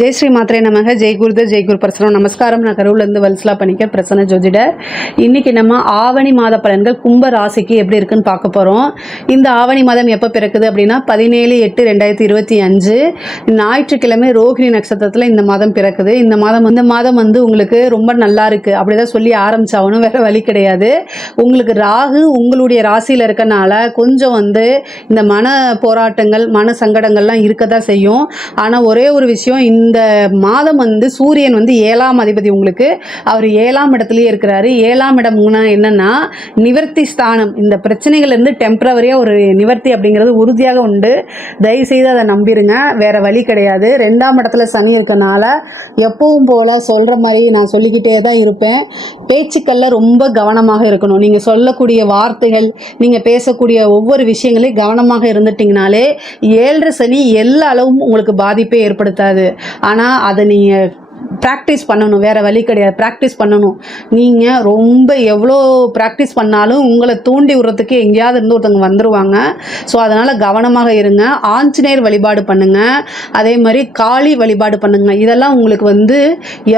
ஜெய் ஸ்ரீ மாத்திரை நமக ஜெய் குருதேவ் ஜெய் குரு பிரசனம். நமஸ்காரம். நான் கரூர்லேருந்து வல்சலா பண்ணிக்கிறேன், பிரசன்ன ஜோதிடர். இன்னைக்கு நம்ம ஆவணி மாத பலன்கள் கும்ப ராசிக்கு எப்படி இருக்குன்னு பார்க்க போகிறோம். இந்த ஆவணி மாதம் எப்போ பிறக்குது அப்படின்னா 17/8/2025 ஞாயிற்றுக்கிழமை ரோகிணி நட்சத்திரத்தில் இந்த மாதம் பிறக்குது. இந்த மாதம் வந்து உங்களுக்கு ரொம்ப நல்லா இருக்குது அப்படிதான் சொல்லி ஆரம்பிச்சாகணும், வேறு வழி கிடையாது. உங்களுக்கு ராகு உங்களுடைய ராசியில் இருக்கனால கொஞ்சம் வந்து இந்த மன போராட்டங்கள் மன சங்கடங்கள்லாம் இருக்க தான் செய்யும். ஆனால் ஒரே ஒரு விஷயம், இந்த மாதம் வந்து சூரியன் வந்து 7ஆம் அதிபதி, உங்களுக்கு அவர் 7ஆம் இடத்துலயே இருக்கிறாரு. 7ஆம் இடம் என்னன்னா நிவர்த்தி ஸ்தானம். இந்த பிரச்சனைகள் இருந்து டெம்பரவரியா ஒரு நிவர்த்தி அப்படிங்கிறது உறுதியாக உண்டு. தயவு செய்து அதை நம்பிடுங்க, வேற வழி கிடையாது. 2ஆம் இடத்துல சனி இருக்கனால எப்பவும் போல சொல்ற மாதிரி நான் சொல்லிக்கிட்டே தான் இருப்பேன். பேச்சுக்கள்ல ரொம்ப கவனமாக இருக்கணும். நீங்க சொல்லக்கூடிய வார்த்தைகள், நீங்க பேசக்கூடிய ஒவ்வொரு விஷயங்களையும் கவனமாக இருந்துட்டீங்கனாலே 7.5 சனி எல்லா அளவும் உங்களுக்கு பாதிப்பே ஏற்படுத்தாது. ஆனால் அதை நீங்கள் ப்ராக்டிஸ் பண்ணணும், வேறு வழி கிடையாது. ப்ராக்டிஸ் பண்ணணும். நீங்கள் ரொம்ப எவ்வளோ ப்ராக்டிஸ் பண்ணாலும் உங்களை தூண்டி விடுறதுக்கு எங்கேயாவது இருந்து ஒருத்தவங்க வந்துடுவாங்க. ஸோ அதனால் கவனமாக இருங்க. ஆஞ்சநேயர் வழிபாடு பண்ணுங்கள், அதே மாதிரி காளி வழிபாடு பண்ணுங்கள். இதெல்லாம் உங்களுக்கு வந்து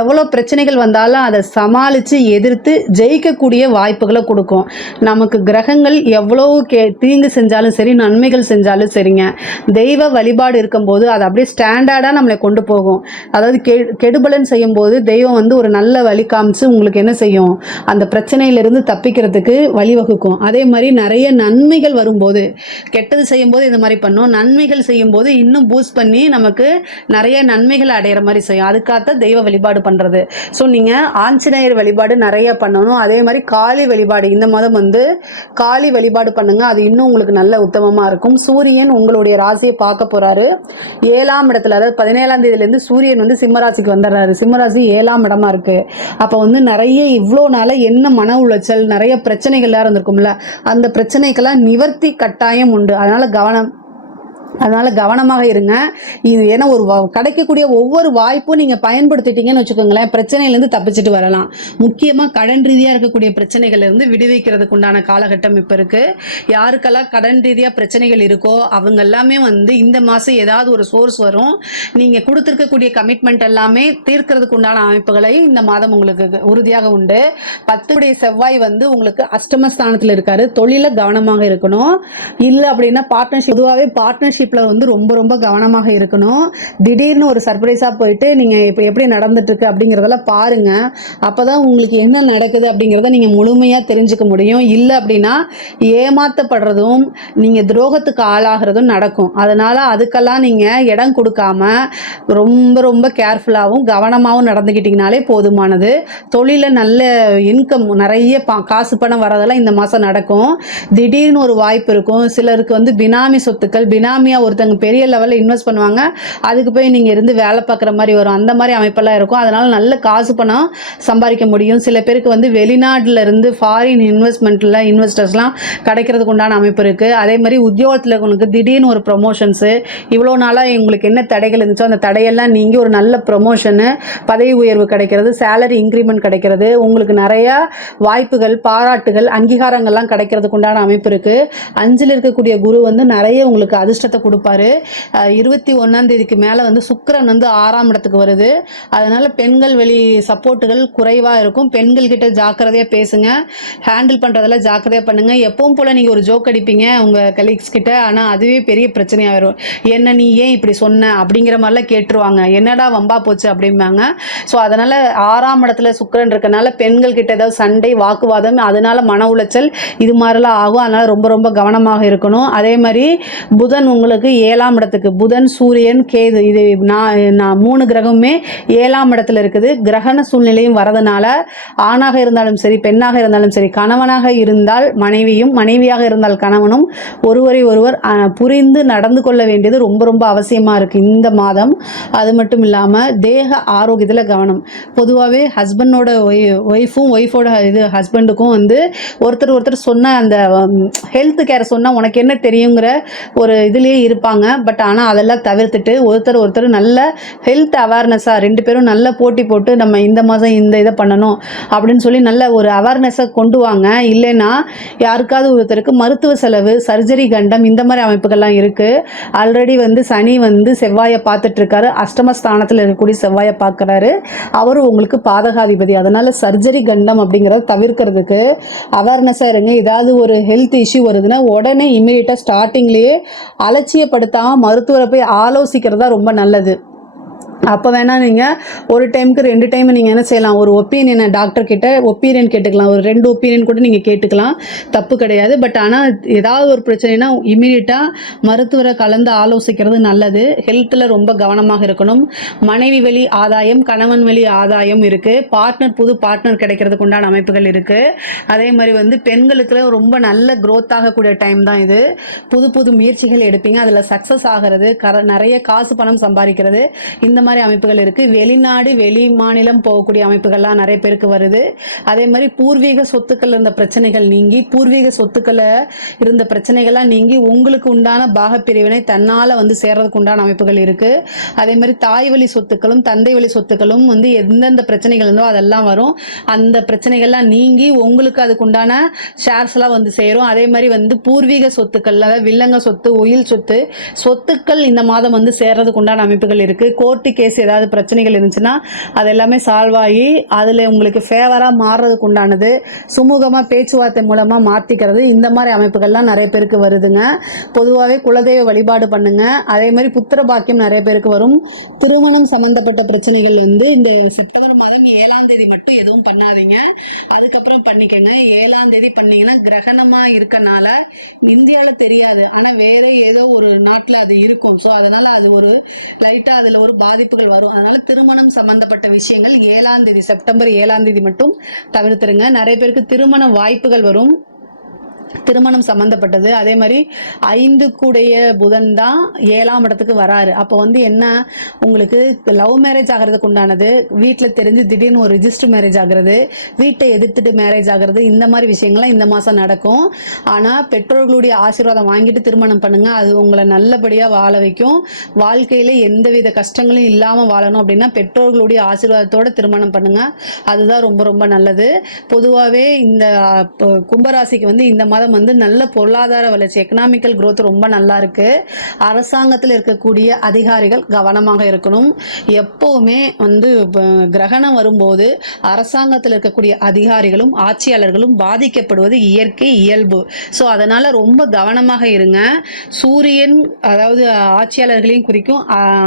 எவ்வளோ பிரச்சனைகள் வந்தாலும் அதை சமாளித்து எதிர்த்து ஜெயிக்கக்கூடிய வாய்ப்புகளை கொடுக்கும். நமக்கு கிரகங்கள் எவ்வளோ தீங்கு செஞ்சாலும் சரி, நன்மைகள் செஞ்சாலும் சரிங்க, தெய்வ வழிபாடு இருக்கும்போது அது அப்படியே ஸ்டாண்டர்டாக நம்மளை கொண்டு போகும். அதாவது கெடுபலன் செய்யும்போது தெய்வம் வந்து ஒரு நல்ல வழி காமிச்சு உங்களுக்கு என்ன செய்யும், அந்த பிரச்சனையிலிருந்து தப்பிக்கிறதுக்கு வழிவகுக்கும். அதே மாதிரி நிறைய நன்மைகள் வரும்போது, கெட்டது செய்யும்போது இந்த மாதிரி பண்ணும், நன்மைகள் செய்யும்போது இன்னும் பூஸ்ட் பண்ணி நமக்கு நிறைய நன்மைகள் அடையிற மாதிரி செய்யும். அதுக்காக தெய்வ வழிபாடு பண்ணுறது. ஸோ நீங்கள் ஆஞ்சநேயர் வழிபாடு நிறைய பண்ணணும். அதே மாதிரி காளி வழிபாடு இந்த மாதம் வந்து காளி வழிபாடு பண்ணுங்க, அது இன்னும் உங்களுக்கு நல்ல உத்தமமாக இருக்கும். சூரியன் உங்களுடைய ராசியை பார்க்க போறாரு 7ஆம் இடத்துல. அதாவது 17ஆம் தேதியிலேருந்து சூரியன் வந்து சிம்மராசிக்கு வந்துடுறாரு. சிம்மராசி 7ஆம் இடமா இருக்கு. அப்போ வந்து நிறைய இவ்வளோ நாள என்ன மன உளைச்சல், நிறைய பிரச்சனைகள்லாம் இருந்திருக்கும்ல, அந்த பிரச்சனைக்கெல்லாம் நிவர்த்தி கட்டாயம் உண்டு. அதனால கவனமாக இருங்க. இது ஏன்னா ஒரு கிடைக்கக்கூடிய ஒவ்வொரு வாய்ப்பும் நீங்கள் பயன்படுத்திட்டீங்கன்னு வச்சுக்கோங்களேன், பிரச்சனையிலேருந்து தப்பிச்சுட்டு வரலாம். முக்கியமாக கடன் ரீதியாக இருக்கக்கூடிய பிரச்சனைகள்லேருந்து விடுவிக்கிறதுக்கு உண்டான காலகட்டம் இப்போ இருக்குது. யாருக்கெல்லாம் கடன் ரீதியாக பிரச்சனைகள் இருக்கோ அவங்க எல்லாமே வந்து இந்த மாதம் ஏதாவது ஒரு சோர்ஸ் வரும். நீங்கள் கொடுத்துருக்கக்கூடிய கமிட்மெண்ட் எல்லாமே தீர்க்கிறதுக்கு உண்டான அமைப்புகளை இந்த மாதம் உங்களுக்கு உறுதியாக உண்டு. 10 செவ்வாய் வந்து உங்களுக்கு அஷ்டமஸ்தானத்தில் இருக்காரு. தொழில கவனமாக இருக்கணும். இல்லை அப்படின்னா பார்ட்னர்ஷிப், பொதுவாகவே பார்ட்னர்ஷிப் வந்து ரொம்ப ரொம்ப கவனமாக இருக்கணும். திடீர்னு ஒரு சர்ப்ரைஸா போயிட்டு நீங்க இப்ப எப்படி நடந்துட்டு இருக்கு அப்படிங்கறதெல்லாம் பாருங்க. அப்பதான் உங்களுக்கு என்ன நடக்குது அப்படிங்கறத நீங்க முழுமையா தெரிஞ்சுக்க முடியும். இல்ல அப்படின்னா ஏமாத்தப்படுறதும் நீங்க துரோகத்துக்கு ஆளாகிறதும் நடக்கும். அதனால அதுக்கெல்லாம் நீங்க இடம் கொடுக்காம ரொம்ப ரொம்ப கேர்ஃபுல்லாகவும் கவனமாகவும் நடந்துக்கிட்டீங்கனாலே போதுமானது. தொழில நல்ல இன்கம், நிறைய காசு பணம் வரதெல்லாம் இந்த மாசம் நடக்கும். திடீர்னு ஒரு வாய்ப்பு இருக்கும். சிலருக்கு வந்து பினாமி சொத்துக்கள், பினாமி ஒருத்தங்க பெரிய லெவலில் இன்வெஸ்ட் பண்ணுவாங்க, அதுக்கு போய் நீங்கள் இருந்து வேலை பார்க்குற மாதிரி வரும். அந்த மாதிரி அமைப்பெல்லாம் இருக்கும். அதனால நல்ல காசு பணம் சம்பாதிக்க முடியும். சில பேருக்கு வந்து வெளிநாட்டில் இருந்து ஃபாரின் இன்வெஸ்டர்ஸ்லாம் கிடைக்கிறதுக்கு உண்டான அமைப்பு இருக்குது. அதே மாதிரி உத்தியோகத்தில் உங்களுக்கு திடீர்னு ஒரு ப்ரொமோஷன்ஸு, இவ்வளோ நாளாக உங்களுக்கு என்ன தடைகள் இருந்துச்சோ அந்த தடையெல்லாம் நீங்கள் ஒரு நல்ல ப்ரொமோஷனு, பதவி உயர்வு கிடைக்கிறது, சேலரி இன்க்ரிமெண்ட் கிடைக்கிறது, உங்களுக்கு நிறையா வாய்ப்புகள், பாராட்டுகள், அங்கீகாரங்கள்லாம் கிடைக்கிறதுக்கு உண்டான அமைப்பு இருக்குது. 5ல் இருக்கக்கூடிய குரு வந்து நிறைய உங்களுக்கு அதிர்ஷ்டத்தை கொடுப்பாரு. 21ஆம் தேதிக்கு மேலே வந்து சுக்கிரன் வந்து 6ஆம் இடத்துக்கு வருது. அதனால பெண்கள் வெளி சப்போர்ட்டுகள் குறைவாக இருக்கும். பெண்கள் கிட்ட ஜாக்கிரதையாக பேசுங்க, ஹேண்டில் பண்ணுறதெல்லாம் ஜாக்கிரதையாக பண்ணுங்க. எப்பவும் போல் நீங்கள் ஒரு ஜோக் அடிப்பீங்க உங்கள் கலீக்ஸ் கிட்ட, ஆனால் அதுவே பெரிய பிரச்சனையாக வரும். என்ன நீ ஏன் இப்படி சொன்ன அப்படிங்கிற மாதிரிலாம் கேட்டுருவாங்க. என்னடா வம்பா போச்சு அப்படிம்பாங்க. ஸோ அதனால 6ஆம் இடத்துல சுக்கிரன் இருக்கனால பெண்கள் கிட்ட ஏதாவது சண்டை, வாக்குவாதம், அதனால மன உளைச்சல் இது மாதிரிலாம் ஆகும். அதனால ரொம்ப ரொம்ப கவனமாக இருக்கணும். அதே மாதிரி புதன் உங்களுக்கு 7ஆம் இடத்துக்கு, புதன், சூரியன், கேது, இது நான் 3 கிரகமுமே 7ஆம் இடத்துல இருக்குது. கிரகண சூழ்நிலையும் வரதுனால ஆணாக இருந்தாலும் சரி, பெண்ணாக இருந்தாலும் சரி, கணவனாக இருந்தால் மனைவியும், மனைவியாக இருந்தால் கணவனும் ஒருவரை ஒருவர் புரிந்து நடந்து கொள்ள வேண்டியது ரொம்ப ரொம்ப அவசியமாக இருக்குது இந்த மாதம். அது மட்டும் இல்லாமல் தேக ஆரோக்கியத்தில் கவனம். பொதுவாகவே ஹஸ்பண்டோட ஒய்ஃபும், ஒய்ஃபோட ஹஸ்பண்டுக்கும் வந்து ஒருத்தர் சொன்ன அந்த ஹெல்த் கேர் சொன்னால் உனக்கு என்ன தெரியுங்கிற ஒரு இதுலேயே கூடயே இருப்பாங்க. பட் ஆனால் அதெல்லாம் தவிர்த்துட்டு ஒருத்தர் நல்ல ஹெல்த் அவேர்னஸாக 2 பேரும் நல்ல போட்டி போட்டு நம்ம இந்த மாதம் இந்த இதை பண்ணணும் அப்படின்னு சொல்லி நல்ல ஒரு அவேர்னஸை கொண்டு வாங்க. இல்லைன்னா யாருக்காவது ஒருத்தருக்கு மருத்துவ செலவு, சர்ஜரி கண்டம், இந்த மாதிரி அமைப்புகள்லாம் இருக்குது. ஆல்ரெடி வந்து சனி வந்து செவ்வாயை பார்த்துட்டு இருக்காரு. அஷ்டமஸ்தானத்தில் இருக்கக்கூடிய செவ்வாயை பார்க்குறாரு. அவரும் உங்களுக்கு பாதகாதிபதி. அதனால் சர்ஜரி கண்டம் அப்படிங்கிறத தவிர்க்கிறதுக்கு அவேர்னஸாக இருங்க. ஏதாவது ஒரு ஹெல்த் இஷ்யூ வருதுன்னா உடனே இமீடியட்டாக ஸ்டார்டிங்லேயே அலட்சியப்படுத்தாமல் மருத்துவரை போய் ஆலோசிக்கிறதா ரொம்ப நல்லது. அப்போ வேணால் நீங்கள் ஒரு டைமுக்கு 2 டைம் நீங்கள் என்ன செய்யலாம், ஒரு ஒப்பீனியனை டாக்டர் கிட்ட ஒப்பீனியன் கேட்டுக்கலாம். ஒரு 2 ஒப்பீனியன் கூட நீங்கள் கேட்டுக்கலாம், தப்பு கிடையாது. பட் ஆனால் ஏதாவது ஒரு பிரச்சனைனா இமீடியட்டாக மருத்துவரை கலந்து ஆலோசிக்கிறது நல்லது. ஹெல்த்தில் ரொம்ப கவனமாக இருக்கணும். மனைவி வழி ஆதாயம், கணவன் வழி ஆதாயம் இருக்குது. புது பார்ட்னர் கிடைக்கிறதுக்கு உண்டான அமைப்புகள் இருக்குது. அதே மாதிரி வந்து பெண்களுக்கு ரொம்ப நல்ல க்ரோத் ஆகக்கூடிய டைம் தான் இது. புது முயற்சிகள் எடுப்பீங்க, அதில் சக்ஸஸ் ஆகிறது, நிறைய காசு பணம் சம்பாதிக்கிறது, இந்த மாதிரி அமைப்புகள் இருக்கு. வெளிநாடு வெளி மாநிலம் போகக்கூடிய அமைப்புகள்லாம் நிறைய பேருக்கு வருது. அதே மாதிரி பூர்வீக சொத்துக்கள் இருந்த பிரச்சனைகள் நீங்கி, பூர்வீக சொத்துக்களை இருந்த பிரச்சனைகள்லாம் நீங்கி உங்களுக்கு உண்டான பாகப்பிரிவினை தன்னால் வந்து சேர்றதுக்கு உண்டான அமைப்புகள் இருக்கு. அதே மாதிரி தாய் வழி சொத்துக்களும் தந்தை வழி சொத்துக்களும் வந்து எந்தெந்த பிரச்சனைகள் இருந்தோ அதெல்லாம் வரும். அந்த பிரச்சனைகள்லாம் நீங்கி உங்களுக்கு அதுக்கு உண்டான ஷேர்ஸ் எல்லாம் வந்து சேரும். அதே மாதிரி வந்து பூர்வீக சொத்துக்கள், அதாவது வில்லங்க சொத்து, உயில் சொத்துக்கள் இந்த மாதம் வந்து சேர்றதுக்கு உண்டான அமைப்புகள் இருக்கு. கோர்ட்டு கேஸ் ஏதாவது பிரச்சனைகள் இருந்துச்சுன்னா அது எல்லாமே சால்வ் ஆகி அதில் உங்களுக்கு ஃபேவராக மாறுறதுக்கு உண்டானது. சுமூகமாக பேச்சுவார்த்தை மூலமாக மாற்றிக்கிறது, இந்த மாதிரி அமைப்புகள்லாம் நிறைய பேருக்கு வருதுங்க. பொதுவாகவே குலதெய்வ வழிபாடு பண்ணுங்க. அதே மாதிரி புத்திர பாக்கியம் நிறைய பேருக்கு வரும். திருமணம் சம்பந்தப்பட்ட பிரச்சனைகள் வந்து இந்த செப்டம்பர் மாதம் 7ஆம் தேதி மட்டும் எதுவும் பண்ணாதீங்க, அதுக்கப்புறம் பண்ணிக்கங்க. 7ஆம் தேதி பண்ணீங்கன்னா கிரகணமாக இருக்கனால இந்தியாவில் தெரியாது, ஆனால் வேற ஏதோ ஒரு நாட்டில் அது இருக்கும். ஸோ அதனால அது ஒரு லைட்டாக அதில் ஒரு பாதிப்புகள் வரும். அதனால திருமணம் சம்பந்தப்பட்ட விஷயங்கள் 7ஆம் தேதி செப்டம்பர் 7ஆம் தேதி மட்டும் தவிர்த்துருங்க. நிறைய பேருக்கு திருமண வாய்ப்புகள் வரும், திருமணம் சம்பந்தப்பட்டது. அதே மாதிரி 5 கூடைய புதன் தான் 7ஆம் இடத்துக்கு வராரு. அப்போ வந்து என்ன, உங்களுக்கு லவ் மேரேஜ் ஆகிறதுக்கு உண்டானது, வீட்டில் தெரிஞ்சு திடீர்னு ஒரு ரிஜிஸ்டர் மேரேஜ் ஆகிறது, வீட்டை எதிர்த்துட்டு மேரேஜ் ஆகிறது, இந்த மாதிரி விஷயங்கள்லாம் இந்த மாதம் நடக்கும். ஆனால் பெற்றோர்களுடைய ஆசீர்வாதம் வாங்கிட்டு திருமணம் பண்ணுங்க, அது உங்களை நல்லபடியாக வாழ வைக்கும். வாழ்க்கையில் எந்தவித கஷ்டங்களும் இல்லாமல் வாழணும் அப்படின்னா பெற்றோர்களுடைய ஆசீர்வாதத்தோட திருமணம் பண்ணுங்க, அதுதான் ரொம்ப ரொம்ப நல்லது. பொதுவாகவே இந்த கும்பராசிக்கு வந்து இந்த மாதம் வந்து நல்ல பொருளாதார வளர்ச்சி, எக்கனாமிக்கல் growth ரொம்ப நல்லா இருக்கு. அரசாங்கத்தில் இருக்கக்கூடிய அதிகாரிகள் கவனமாக இருக்கணும். எப்பவுமே வந்து கிரகணம் வரும்போது அரசாங்கத்தில் இருக்கக்கூடிய அதிகாரிகளும் ஆட்சியாளர்களும் பாதிக்கப்படுவது இயற்கை இயல்பு. ஸோ அதனால ரொம்ப கவனமாக இருங்க. சூரியன் அதாவது ஆட்சியாளர்களையும் குறிக்கும்,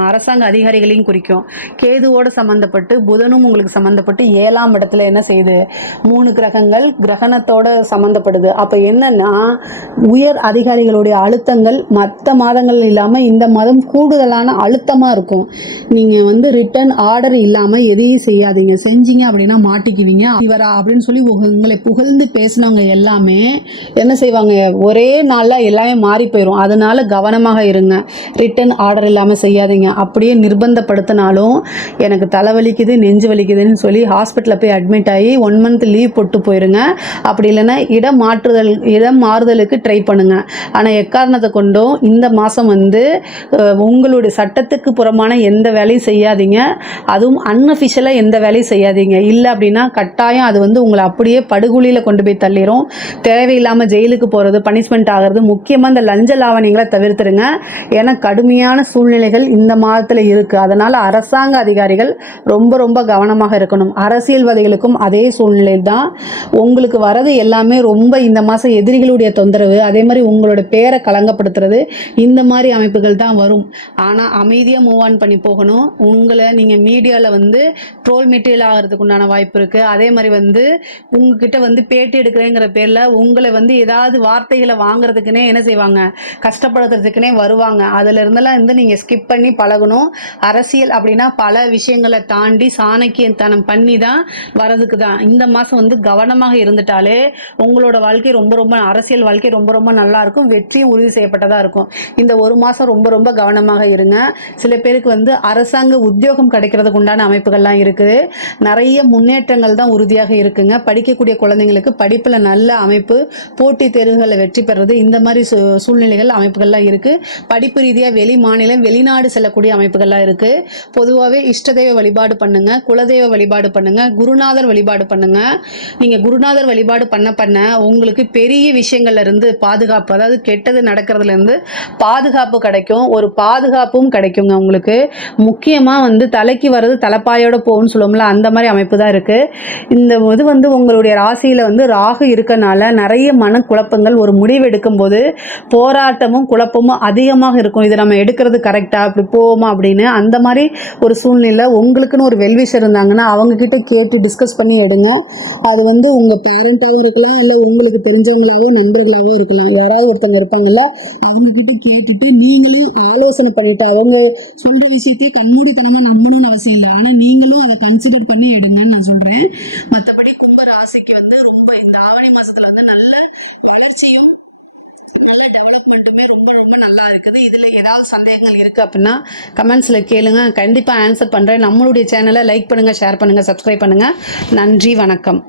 அரசாங்க அதிகாரிகளையும் குறிக்கும். கேதுவோடு சம்பந்தப்பட்டு புதனும் உங்களுக்கு சம்பந்தப்பட்டு 7ஆம் இடத்துல என்ன செய்யுது, 3 கிரகங்கள் கிரகணத்தோட சம்பந்தப்படுது. அப்போ என்னன்னா உயர் அதிகாரிகளுடைய அழுத்தங்கள் மற்ற மாதங்கள் இல்லாமல் இந்த மாதம் கூடுதலான அழுத்தமாக இருக்கும். நீங்கள் வந்து ரிட்டர்ன் ஆர்டர் இல்லாமல் எதையும் செய்யாதீங்க. செஞ்சீங்க அப்படின்னா மாட்டிக்குவீங்க. இவரா அப்படின்னு சொல்லி உங்களை புகழ்ந்து பேசினவங்க எல்லாமே என்ன செய்வாங்க, ஒரே நாளில் எல்லாமே மாறி போயிடும். அதனால கவனமாக இருங்க. ரிட்டர்ன் ஆர்டர் இல்லாமல் செய்யாதீங்க. அப்படியே நிர்பந்தப்படுத்தினாலும் எனக்கு தலைவலிக்குது நெஞ்சு வலிக்குதுன்னு சொல்லி ஹாஸ்பிட்டலில் போய் அட்மிட் ஆகி 1 மந்த் லீவ் போட்டு போயிருங்க. அப்படி இல்லைன்னா இடம் மாறுதலுக்கு ட்ரை பண்ணுங்க. ஆனால் எக்காரணத்தை கொண்டும் இந்த மாதம் வந்து உங்களுடைய சட்டத்துக்கு புறமான எந்த வேலையும் செய்யாதீங்க. அதுவும் அன்அஃபிஷியலாக எந்த வேலையும் செய்யாதீங்க. இல்லை அப்படின்னா கட்டாயம் அது வந்து உங்களை அப்படியே படுகொலியில் கொண்டு போய் தள்ளிடும். தேவையில்லாமல் ஜெயிலுக்கு போகிறது, பனிஷ்மெண்ட் ஆகிறது. முக்கியமாக இந்த லஞ்ச லாவணிகளை தவிர்த்துருங்க. ஏன்னா கடுமையான சூழ்நிலைகள் இந்த மாதத்தில் இருக்குது. அதனால் அரசாங்க அதிகாரிகள் ரொம்ப ரொம்ப கவனமாக இருக்கணும். அரசியல்வாதிகளுக்கும் அதே சூழ்நிலை தான். உங்களுக்கு வரது எல்லாமே ரொம்ப இந்த மாதம் எதிரிகளுடைய தொந்தரவு, அதே மாதிரி உங்களோட பேரை களங்கப்படுத்துறது, இந்த மாதிரி அமைப்புகள் தான் வரும். ஆனால் அமைதியாக மூவ் ஆன் பண்ணி போகணும். உங்களை நீங்கள் மீடியாவில் வந்து ட்ரோல் மெட்டீரியல் ஆகிறதுக்கு உண்டான வாய்ப்பு இருக்குது. அதே மாதிரி வந்து உங்ககிட்ட வந்து பேட்டி எடுக்கிறேங்கிற பேரில் உங்களை வந்து ஏதாவது வார்த்தைகளை வாங்குறதுக்குனே என்ன செய்வாங்க, கஷ்டப்படுத்துறதுக்குனே வருவாங்க. அதில் இருந்தெல்லாம் வந்து நீங்கள் ஸ்கிப் பண்ணி பழகணும். அரசியல் அப்படின்னா பல விஷயங்களை தாண்டி சாணக்கியத்தனம் பண்ணி தான் வரதுக்கு தான். இந்த மாதம் வந்து கவனமாக இருந்துட்டாலே உங்களோட வாழ்க்கை ரொம்ப ரொம்ப அரசியல் வாழ்க்கை ரொம்ப ரொம்ப நல்லா இருக்கும், வெற்றியும் உறுதி செய்யப்பட்டதாக இருக்கும். இந்த ஒரு மாதம் ரொம்ப ரொம்ப கவனமாக இருங்க. சில பேருக்கு வந்து அரசாங்க உத்தியோகம் கிடைக்கிறதுக்கு உண்டான அமைப்புகள்லாம் இருக்குது. நிறைய முன்னேற்றங்கள் தான் உறுதியாக இருக்குங்க. படிக்கக்கூடிய குழந்தைங்களுக்கு படிப்பில் நல்ல அமைப்பு, போட்டித் தேர்வுகளில் வெற்றி பெறுறது, இந்த மாதிரி சூழ்நிலைகள் அமைப்புகள்லாம் இருக்குது. படிப்பு ரீதியாக வெளி மாநிலம் வெளிநாடு செல்லக்கூடிய அமைப்புகள்லாம் இருக்குது. பொதுவாகவே இஷ்டதெய்வ வழிபாடு பண்ணுங்க, குலதெய்வ வழிபாடு பண்ணுங்க, குருநாதர் வழிபாடு பண்ணுங்க. நீங்கள் குருநாதர் வழிபாடு பண்ண பண்ண உங்களுக்கு பெரிய விஷயங்கள்ல இருந்து பாதுகாப்பு, அதாவது கெட்டது நடக்கிறதுல இருந்து பாதுகாப்பு கிடைக்கும். ஒரு பாதுகாப்பும் கிடைக்குங்க உங்களுக்கு. முக்கியமாக வந்து தலைக்கு வர்றது தலைப்பாயோட போகும்னு சொல்லுவோம்ல, அந்த மாதிரி அமைப்பு தான் இருக்குது. இந்த இது வந்து உங்களுடைய ராசியில் வந்து ராகு இருக்கனால நிறைய மனக்குழப்பங்கள், ஒரு முடிவு எடுக்கும்போது போராட்டமும் குழப்பமும் அதிகமாக இருக்கும். இது நம்ம எடுக்கிறது கரெக்டாக, அப்படி போவோமா அப்படின்னு, அந்த மாதிரி ஒரு சூழ்நிலை. உங்களுக்குன்னு ஒரு வெல்விஷர் இருந்தாங்கன்னா அவங்கக்கிட்ட கேட்டு டிஸ்கஸ் பண்ணி எடுங்க. அது வந்து உங்கள் பேரண்ட்டாகவும் இருக்கலாம், இல்லை உங்களுக்கு தெரிஞ்சவங்களாவோ நண்பர்களாவோ இருக்கலாம். யாராவது ஒருத்தவங்க இருப்பாங்கல்ல, அவங்கக்கிட்ட கேட்டுட்டு நீங்களும் ஆலோசனை பண்ணிட்டு, அவங்க சொல்கிற விஷயத்தை கண்மூடித்தனமாக நம்பணும்னு அவசியம் இல்லை, ஆனால் நீங்களும் அதை கன்சிடர் பண்ணி எடுங்கன்னு நான் சொல்கிறேன். மற்றபடி கும்ப ராசிக்கு வந்து ரொம்ப இந்த ஆவணி மாதத்தில் வந்து நல்ல வளர்ச்சியும் நல்ல டெவலப்மெண்ட்டுமே ரொம்ப ரொம்ப நல்லா இருக்குது. இதில் ஏதாவது சந்தேகங்கள் இருக்குது அப்படின்னா கமெண்ட்ஸில் கேளுங்க, கண்டிப்பாக ஆன்சர் பண்ணுறேன். நம்மளுடைய சேனலை லைக் பண்ணுங்கள், ஷேர் பண்ணுங்கள், சப்ஸ்கிரைப் பண்ணுங்கள். நன்றி, வணக்கம்.